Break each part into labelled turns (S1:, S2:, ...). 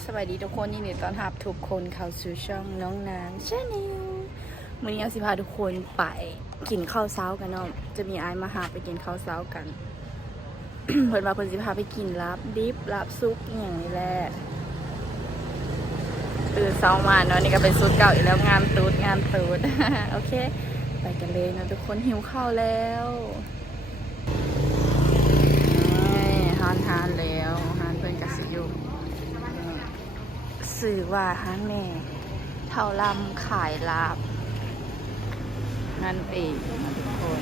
S1: วัสดีทุกคนยินดีต้อนรับทุกคนเข้าสู่ช่องน้องนานชาแนลวันนี้เอาสิพาทุกคนไปกินข้าวเช้ากันเนาะจะมีไอายมาหาไปกินข้าวเช้ากัน เพิ่นมาเพิ่นสิพาไปกินลาบดิบลาบซุปอย่างนี้แหละเช้ามาเนาะนี่ก็เป็นสูตรเก่าอีกแล้วงานตูด โอเคไปกันเลยนะทุกคนหิวข้าวแล้วฮานแล้วฮานเพิ่นกับสิอยู่สื่อว่าฮานแม่เท่าลำขายลาบนั่นเองนะทุกคน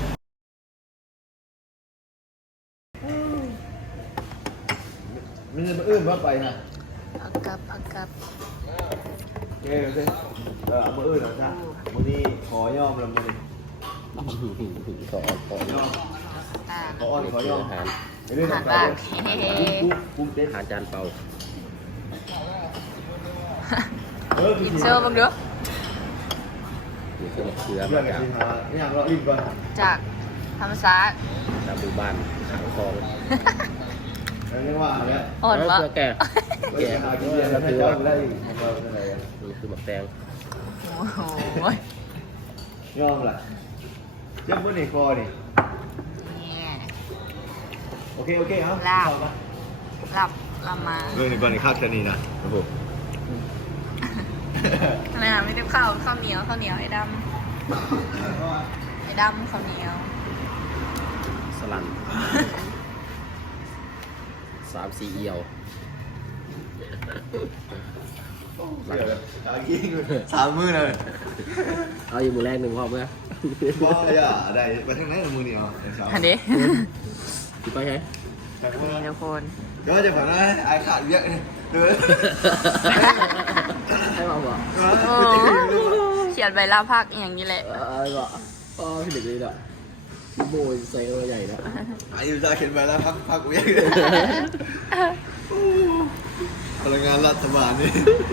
S2: มันจะมาอื้มมาไปนะ
S1: เอากลับ
S2: เอ้ยเซ่เอามาอื้มหน่อยจ้ะวันนี้ขอย่อมแล้วมันขอย่อมขออ้อนขอย่อมอาหารเรื่อง
S1: หา
S2: ต่าง
S1: บาก
S2: ๆปุ้มเต้น
S3: อาหารจานเปล่า
S1: กินเชื่อบ้างเด้อ
S3: อยู่ที่เชื้อ
S2: เรื่อ
S3: มาง จาก
S2: ที่หาอย่างเราอิ่มก่อน
S1: จากธรรมศาสตร์
S3: ตามหมู่บ้านขางคลอง
S2: เรียกว่าอะไร
S1: อ่อนมาก
S3: เพื่อแก่
S2: แกหากินเย็นแล้วให้ย้อนได้อีกเราอะไร
S3: นี่คือหมักแตง
S1: โอ้โห
S2: ย่อมล่ะเจ็บมือนี่คอนี่
S1: เนี่ย
S2: โอเคเอา
S1: หลับมา
S2: เรื่องนี้ก่อนในคาดแค่นี้นะโอ้โห
S1: อะไรนะไม่ได้ข้าวเหนียวไอ้ดำข้าวเหนียว
S3: สลัน3-4เอียว
S2: 3 มื้อเลย
S3: เอาอยู่มือแรกหนึ่งพอเมื่อ
S2: บ่อย่าได้ไปทางไหนมือนี่เอา
S1: อันนี้
S3: คิดไปไง
S1: นี่ทุกคน
S2: ก็จะผ่านได้ไอขาดเยอะเลย
S3: ให้มาบอก
S1: โอ้เขียนใบลาพักอย่างนี้แหละ
S3: บอกพี่เด็กเลยเนาะโบยใส่เออใหญ่นะ
S2: อายุจะเขียนไปแล้วพักเยอะพลังงานรัฐบาลนี่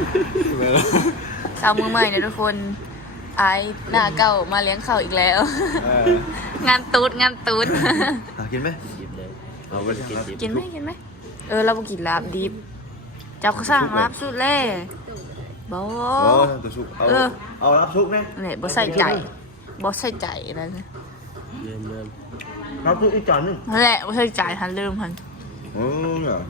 S1: เช้ามือใหม่นะทุกคนไอ้หน้าเก่ามาเลี้ยงข้าวอีกแล้ว งานตูด
S2: กินไหม
S3: หยิบเลยเอาไปกินดิบ
S1: กินไหมเราบ่กินลาบดิบเจ้าก็สั่งลาบสุดเลยบ่
S2: ตัวชุกเอารับชุกเนี่ย
S1: นี่บ่ใส่ใจนั่น
S3: เริ่ม
S2: รับชุกอีกจานนึง
S1: นั่นแหละบ่ใส่ใจหันลืมหัน
S2: โอ้ยอ่ะ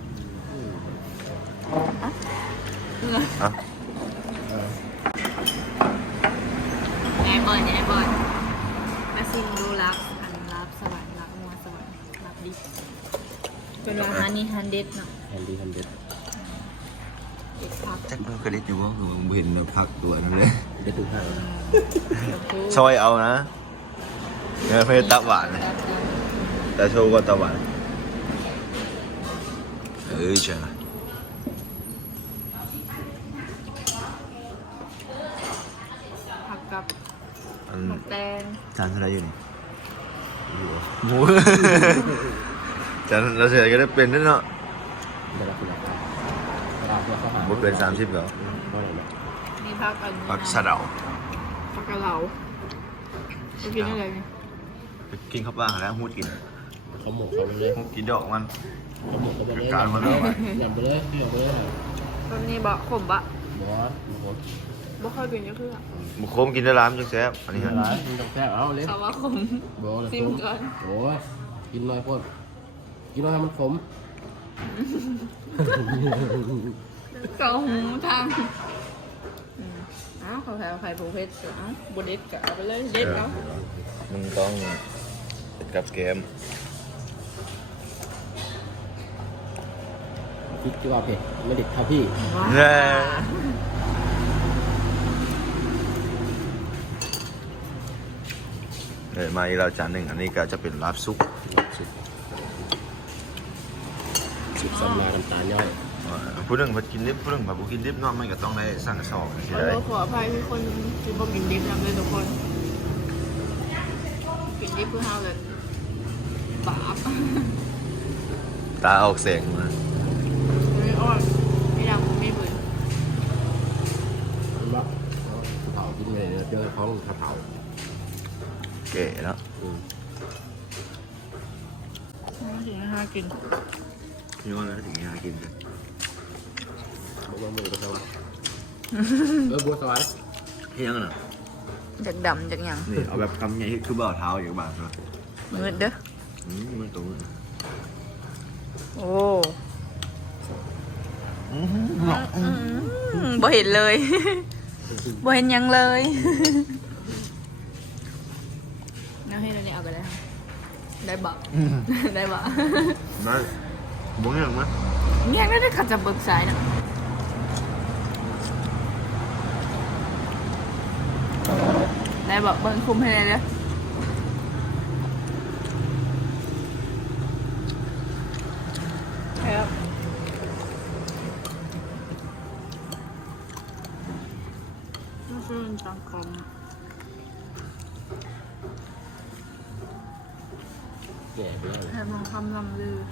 S1: ไอ้บอยมาซิมดูลาบลาบสวรรค์ลาบงัวสวรรค์ลาบดิบเป็นร้านนี้ฮันเด็ดเนาะ
S3: แฮนดี้ทำเด็ด
S1: เด็ดผัก
S2: จักเราเคยได้อยู่ว่าผมเห็นพักตัวนั่นเลย
S3: เด็ดทุกทาง
S2: ซอยเอานะเนี่ยไม่ตับหวานแต่โชว์ก็ตับหวานใช่ไหม
S1: ผักกับหมกแดง
S2: จานอะไรอยู่นี่หมูจานเราเสียก็ได้เป็นด้วยเนาะ
S3: เวลาคุณราเพื่อเข้าหา
S2: หมดเป็น30แล้ว
S1: มีผักอัน
S2: ผักสะเดา
S1: ผักกะเหลาไปกินอะไรนี่
S2: กินข้าวปลาแล้วหูดกิน
S3: เขาหมกเขาเลย
S2: หูดกินดอกมัน
S3: เขาหมกเขาไปเลย
S2: การมันเอาไว้
S3: หยำไปเลยหยำไปเลย
S1: ตอนนี้บะขมบะ
S3: บอสบอส
S1: บ่ค่อยเป็นจังคือ
S2: บุโคมกินได้ร้านจังแซ่บอันนี้ฮะ
S3: ร้านมึงต้องแซ่บเอาเลย
S1: เขาว่าขม
S3: บอสเลย
S1: ซิมก่อน
S3: โอ้ยกินน้อยโคตรกินน้อยให้มันขม
S1: เกาหูทางเขาแพ้ไข่ผูเพชรบดเด็ดกะเอาไปเลยเด็ดเอา
S2: มันต้องกับเกม
S3: พริกที่ว่าเผ็ดไม่เด็ดเท่าพี่
S2: เนี่ยมาอีกแล้วจานหนึ่งอันนี้ก็จะเป็นลาบซุป
S3: สุดซ้ำลายน้ำตาลย่อย
S2: ผู้หนึ่งผัดกินดิบผู้หนึ่งผัดบุกินดิบเนาะมันก็ต้องได้สั่งสองใช่ไหม
S1: ขออภัยที่คนกินบ่กินดิบทำเลยทุกคนกินดิบเพื่อเฮาเลยบาป
S2: ตาออกแสงมา
S1: ไม่อ้อนไม่ดำไม่เบื่อ
S3: มันว่าเผากินเลยเจอท้องขาเผา
S2: เก๋เนาะ
S1: ไม่ถึง5กิน
S2: ย้อนแล้วถึงหากินเลย
S3: โอ้บัวสวรรค์บัวสวรรค์
S2: เฮียงน่ะ
S1: จากดำจากหยัง
S2: นี่เอาแบบคำใหญ่คือบ่าวเท้าอย่างบางนะ
S1: มืดเด้อ
S2: มันตรงนี้
S1: โอ้บ่เห็นเลย บ่เห็นหยังเลยงั้นให้เราเนี่ยเอาไปเลยได้บ่ได้บ่
S2: ได้บุ้งยังมั้ย
S1: เนี่ยก็ได้ขัดจับเบิกสายนะได้บ่เบิ้งคุมให้เลยเด้อครับนี่คือสังคม
S3: แก่ไปแล้ว
S1: แทนมองคำลำลือ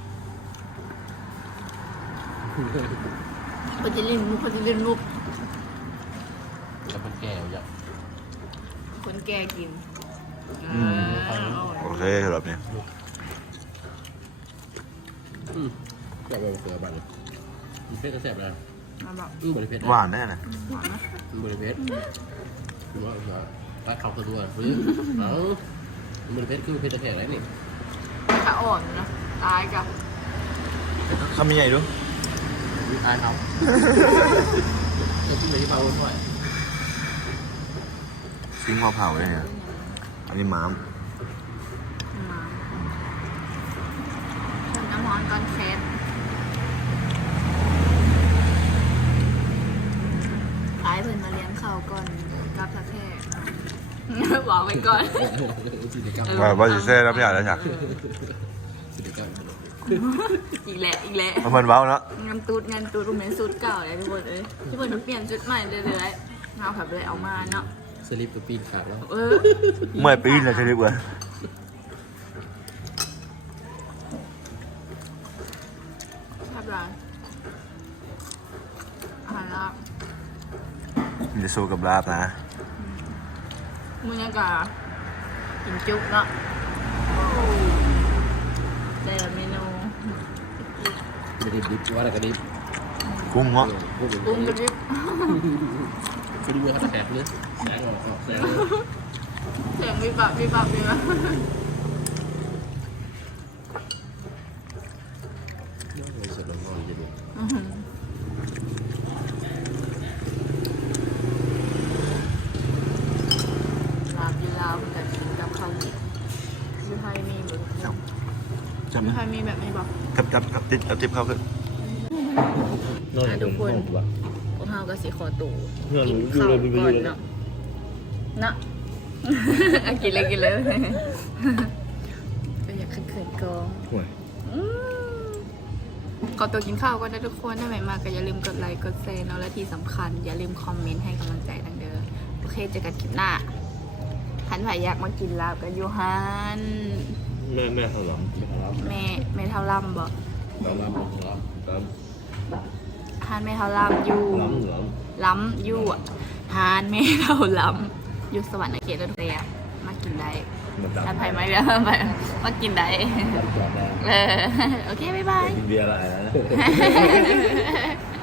S1: คนจะเล่นมุกคนจะเล่นมุก
S3: แล้วมันแก่อย่าง
S1: คนแก่กิน
S2: โอเคแบบนี้
S3: แก่ไปเสือบันเพชรก็แซ่บแล้ว
S1: มาแบบ
S3: บริเพชร
S2: หวานแน่นะ
S1: หวานนะ
S3: บริเพชรคือว่าตัดเขาตัวหรือเอาบริเพชรคือเพชรแข็งไรนี่
S1: ขาอ่อนนะตายกับ
S2: คำใหญ่ดู
S3: มีตายเขาจะขึ้นไปที่เผาด้วย
S2: ซิงมะพร้าวเนี่ยอันนี้ม้าม
S1: น้ำร้อนก้อนเฟสตายเพิ่นมาเลี้ยงข้าวก่อนกับทักแท้บอกไว้ก่อน
S2: ว่าสิเซ่รับยาแล้วจ้ะ
S1: อีกแหละอีกแหละ
S2: มันเว้าเนาะ
S1: งานตูดรูเหมือนสูตรเก่าเลยทุกคนเลยทุกคนเปลี่ยนชุดใหม่เรื่อยๆเอาแบบเลยเอามาเนาะ
S3: สลิปกับปีนขาดแล้ว
S2: เมื่อปีเลยใช่ไหมเว้ย
S1: ครับร้านอาหารลาบ
S2: มันจะสู้กับลาบนะ
S1: มื้อนี้ก็กินจุ๊บเนาะได้แบบเมนู
S3: ไม่ได้ดิบว่าอะไรก็ดิบ
S2: กุ้งเงาะ
S1: กุ้งกระดิบ
S3: คือดูว่าเขาแข็งเลยแสงออกแสง
S1: เสียงวิบวับวิบวับวิบวับ
S3: สุดลงนอนจะดู
S1: ลาบอยู่ลาวเหมือนกันกับข้าวเหนียวยูไทยมีเหมือนกัน
S2: จำ
S1: ยูไทยมีแบบนี้บอก
S2: กับติดเอาติบเข้าขึ้น
S1: ทุกคนพวกเราก็สิขอตู่กินข้าวก่อนเนาะเนาะกินเลยก็อยากขึ้นเขินกอง
S2: ห่วย
S1: ขอตัวกินข้าวก็ได้ทุกคนถ้าใหม่มาก็อย่าลืมกดไลค์กดแชร์เนาะและที่สำคัญอย่าลืมคอมเมนต์ให้กำลังใจดังเด้อโอเคเจอกันคลิปหน้าหันไผ่อยากมากินลาบกันยูฮัน
S3: แม่เขาหรอ
S1: แม่เท่าลำบ่
S3: เราล้ำเหรอ
S1: ฮันแม่เท่าลำอยู่ ล้ำอยู่อะฮานแม่เท่าลำอยู่สวรรค์เขตรถเรียมากินได้หันไผ่มาเรื่อยมากินได้โอเคบ๊ายบาย
S2: กินเบียร์อะไรนะ